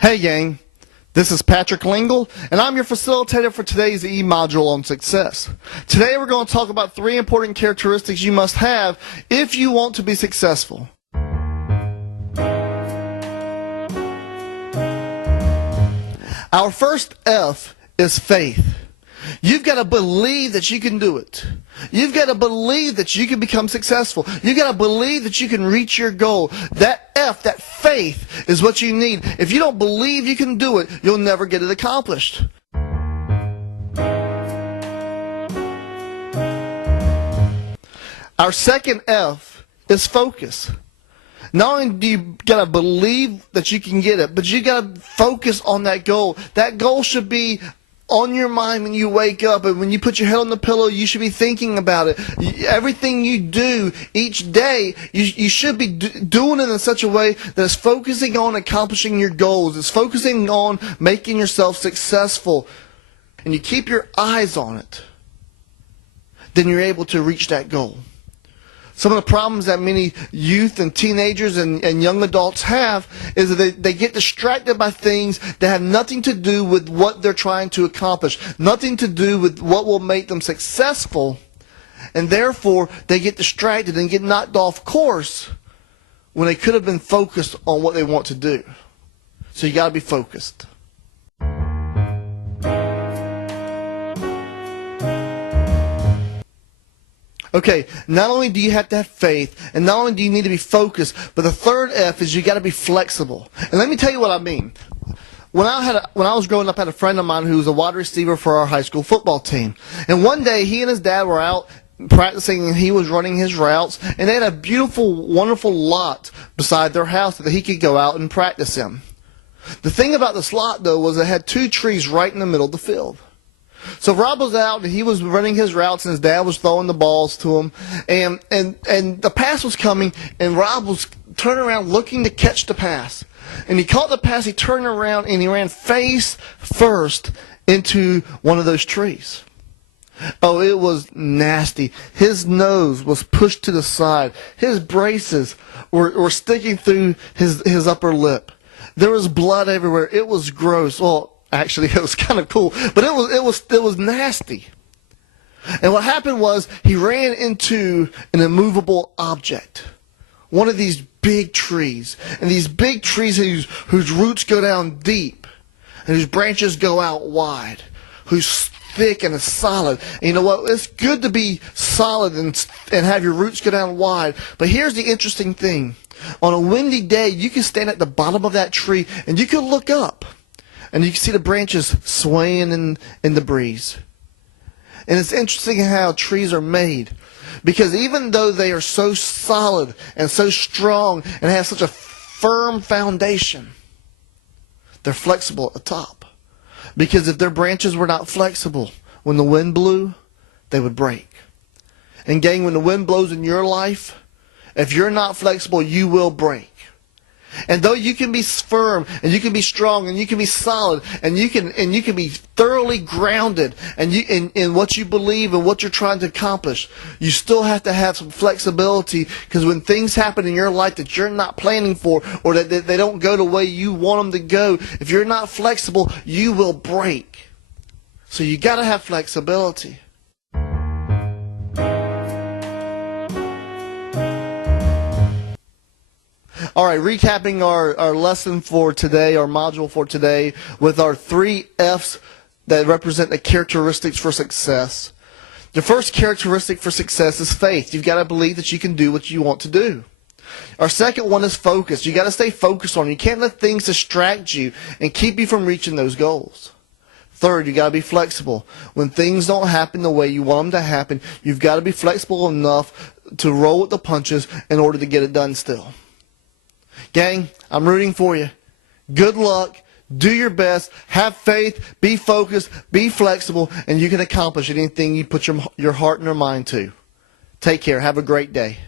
Hey gang, this is Patrick Lingle, and I'm your facilitator for today's E-Module on Success. Today we're going to talk about 3 important characteristics you must have if you want to be successful. Our first F is faith. You've got to believe that you can do it. You've got to believe that you can become successful. You've got to believe that you can reach your goal. That F, that faith, is what you need. If you don't believe you can do it, you'll never get it accomplished. Our second F is focus. Not only do you got to believe that you can get it, but you got to focus on that goal. That goal should be on your mind when you wake up, and when you put your head on the pillow, you should be thinking about it. Everything you do each day, you should be doing it in such a way that it's focusing on accomplishing your goals. It's focusing on making yourself successful. And you keep your eyes on it, then you're able to reach that goal. Some of the problems that many youth and teenagers and young adults have is that they get distracted by things that have nothing to do with what they're trying to accomplish, nothing to do with what will make them successful, and therefore they get distracted and get knocked off course when they could have been focused on what they want to do. So you got to be focused. Okay, not only do you have to have faith, and not only do you need to be focused, but the third F is you got to be flexible. And let me tell you what I mean. When I was growing up, I had a friend of mine who was a wide receiver for our high school football team. And one day, he and his dad were out practicing, and he was running his routes, and they had a beautiful, wonderful lot beside their house that he could go out and practice in. The thing about this lot, though, was it had 2 trees right in the middle of the field. So Rob was out, and he was running his routes, and his dad was throwing the balls to him, and the pass was coming, and Rob was turning around looking to catch the pass. And he caught the pass, he turned around, and he ran face first into one of those trees. Oh, it was nasty. His nose was pushed to the side. His braces were sticking through his upper lip. There was blood everywhere. It was gross. Well, actually, it was kind of cool, but it was nasty. And what happened was he ran into an immovable object, one of these big trees, and these big trees whose roots go down deep and whose branches go out wide, who's thick and solid. And you know what? It's good to be solid and have your roots go down wide. But here's the interesting thing: on a windy day, you can stand at the bottom of that tree and you can look up, and you can see the branches swaying in the breeze. And it's interesting how trees are made, because even though they are so solid and so strong and have such a firm foundation, they're flexible at the top. Because if their branches were not flexible, when the wind blew, they would break. And gang, when the wind blows in your life, if you're not flexible, you will break. And though you can be firm, and you can be strong, and you can be solid, and you can be thoroughly grounded in what you believe and what you're trying to accomplish, you still have to have some flexibility, because when things happen in your life that you're not planning for, or that they don't go the way you want them to go, if you're not flexible, you will break. So you got to have flexibility. All right, recapping our lesson for today, our module for today, with our 3 F's that represent the characteristics for success. The first characteristic for success is faith. You've got to believe that you can do what you want to do. Our second one is focus. You've got to stay focused on it. You can't let things distract you and keep you from reaching those goals. Third, you got to be flexible. When things don't happen the way you want them to happen, you've got to be flexible enough to roll with the punches in order to get it done still. Gang, I'm rooting for you. Good luck. Do your best. Have faith. Be focused. Be flexible. And you can accomplish anything you put your heart and your mind to. Take care. Have a great day.